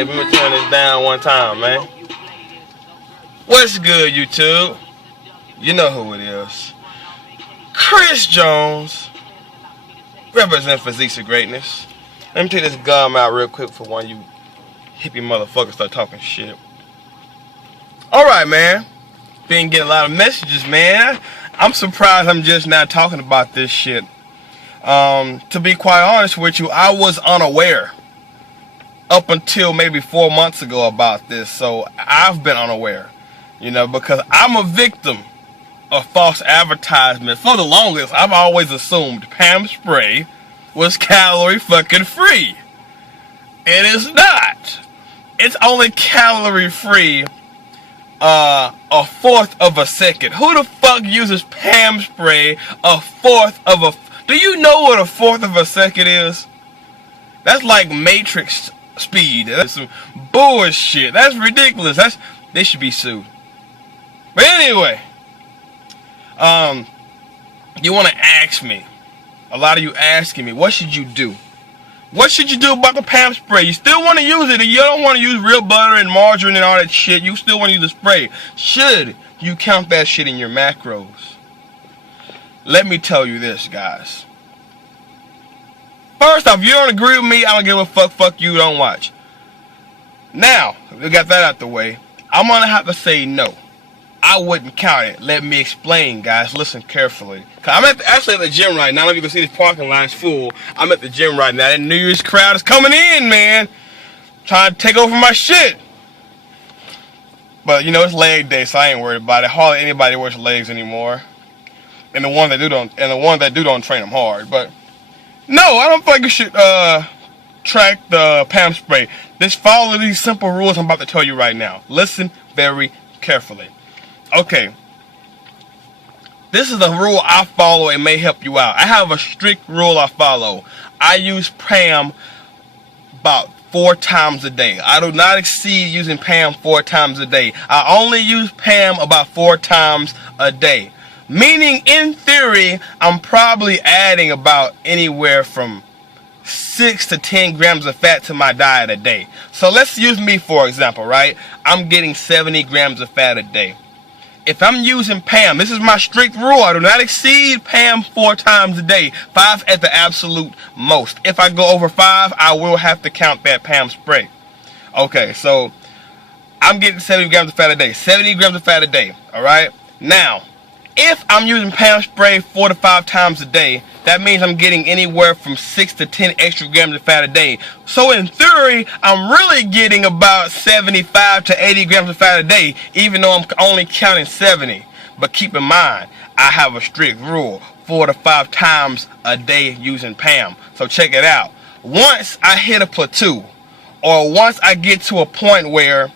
Hey, let me turn this down one time, man. What's good, YouTube? You know who it is. Chris Jones, represent Physiques of Greatness. Let me take this gum out real quick for one you hippie motherfuckers start talking shit. Alright, man. Been getting a lot of messages, man. I'm surprised I'm just now talking about this shit. To be quite honest with you, I was unaware up until maybe 4 months ago about this. So I've been unaware, you know, because I'm a victim of false advertisement. For the longest, I've always assumed Pam Spray was calorie fucking free. It is not. It's only calorie free a fourth of a second. Who the fuck uses Pam Spray a fourth of a... Do you know what a fourth of a second is? That's like Matrix speed. That's some bullshit. That's ridiculous. They should be sued. But anyway, you want to ask me, a lot of you asking me, what should you do? What should you do about the Pam Spray? You still want to use it, and you don't want to use real butter and margarine and all that shit. You still want to use the spray. Should you count that shit in your macros? Let me tell you this, guys. First off, you don't agree with me, I don't give a fuck. Fuck you, don't watch. Now, we got that out the way. I'm going to have to say no. I wouldn't count it. Let me explain, guys. Listen carefully. I'm actually at the gym right now. I don't know if you can see this parking lot's full. I'm at the gym right now. That New Year's crowd is coming in, man. Trying to take over my shit. But, you know, it's leg day, so I ain't worried about it. Hardly anybody wears legs anymore. And the ones that do don't train them hard. But no, I don't think you should track the Pam Spray. Just follow these simple rules I'm about to tell you right now. Listen very carefully. Okay, this is a rule I follow and may help you out. I have a strict rule I follow. I use Pam about 4 times a day. I do not exceed using Pam 4 times a day. I only use Pam about 4 times a day. Meaning, in theory, I'm probably adding about anywhere from 6 to 10 grams of fat to my diet a day. So let's use me for example, right? I'm getting 70 grams of fat a day. If I'm using Pam, this is my strict rule. I do not exceed Pam 4 times a day. 5 at the absolute most. If I go over 5, I will have to count that Pam Spray. Okay, so I'm getting 70 grams of fat a day. 70 grams of fat a day. Alright? Now, if I'm using Pam Spray 4 to 5 times a day, that means I'm getting anywhere from 6 to 10 extra grams of fat a day. So in theory, I'm really getting about 75 to 80 grams of fat a day, even though I'm only counting 70. But keep in mind, I have a strict rule, 4 to 5 times a day using Pam. So check it out. Once I hit a plateau, or once I get to a point where,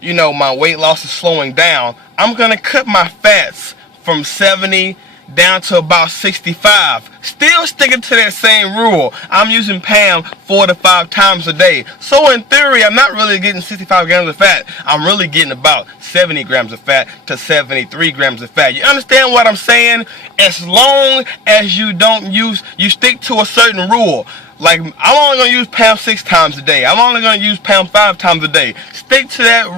you know, my weight loss is slowing down, I'm going to cut my fats from 70 down to about 65. Still sticking to that same rule. I'm using Pam 4 to 5 times a day. So in theory, I'm not really getting 65 grams of fat. I'm really getting about 70 grams of fat to 73 grams of fat. You understand what I'm saying? As long as you stick to a certain rule. Like, I'm only going to use Pam 6 times a day. I'm only going to use Pam 5 times a day. Stick to that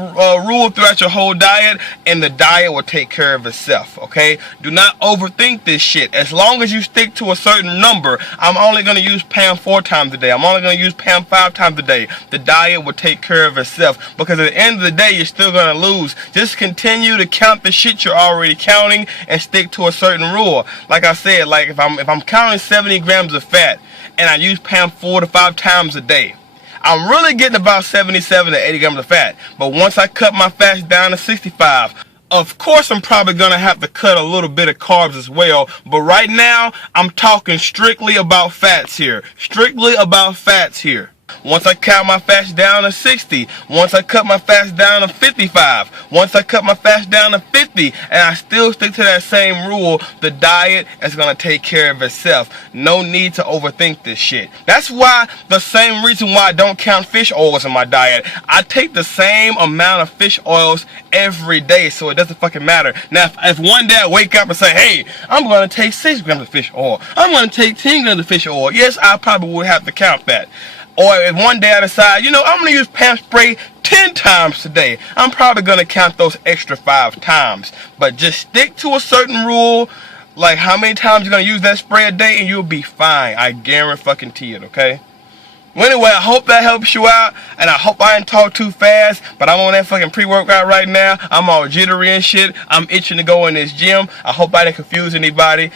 rule throughout your whole diet, and the diet will take care of itself, okay? Do not overthink this shit. As long as you stick to a certain number, I'm only going to use Pam 4 times a day. I'm only going to use Pam 5 times a day. The diet will take care of itself, because at the end of the day, you're still going to lose. Just continue to count the shit you're already counting and stick to a certain rule. Like I said, like if I'm counting 70 grams of fat, and I use Pam 4 to 5 times a day, I'm really getting about 77 to 80 grams of fat. But once I cut my fats down to 65, of course I'm probably going to have to cut a little bit of carbs as well. But right now, I'm talking strictly about fats here. Strictly about fats here. Once I cut my fats down to 60, once I cut my fats down to 55, once I cut my fats down to 50, and I still stick to that same rule, the diet is going to take care of itself. No need to overthink this shit. That's why, the same reason why I don't count fish oils in my diet. I take the same amount of fish oils every day, so it doesn't fucking matter. Now, if one day I wake up and say, hey, I'm going to take 6 grams of fish oil, I'm going to take 10 grams of fish oil, yes, I probably would have to count that. Or if one day I decide, you know, I'm going to use PAM spray 10 times today, I'm probably going to count those extra 5 times. But just stick to a certain rule, like how many times you're going to use that spray a day, and you'll be fine. I guarantee it, okay? Well, anyway, I hope that helps you out, and I hope I didn't talk too fast, but I'm on that fucking pre-workout right now. I'm all jittery and shit. I'm itching to go in this gym. I hope I didn't confuse anybody.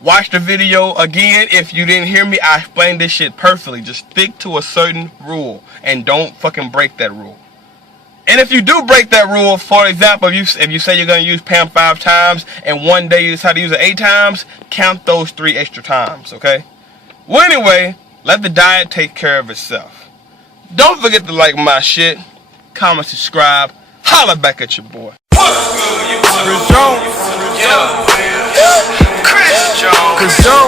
Watch the video again. If you didn't hear me, I explained this shit perfectly. Just stick to a certain rule, and don't fucking break that rule. And if you do break that rule, for example, if you say you're going to use PAM 5 times, and one day you decide to use it 8 times, count those 3 extra times, okay? Well, anyway, let the diet take care of itself. Don't forget to like my shit, comment, subscribe, holla back at your boy. Chris Jones.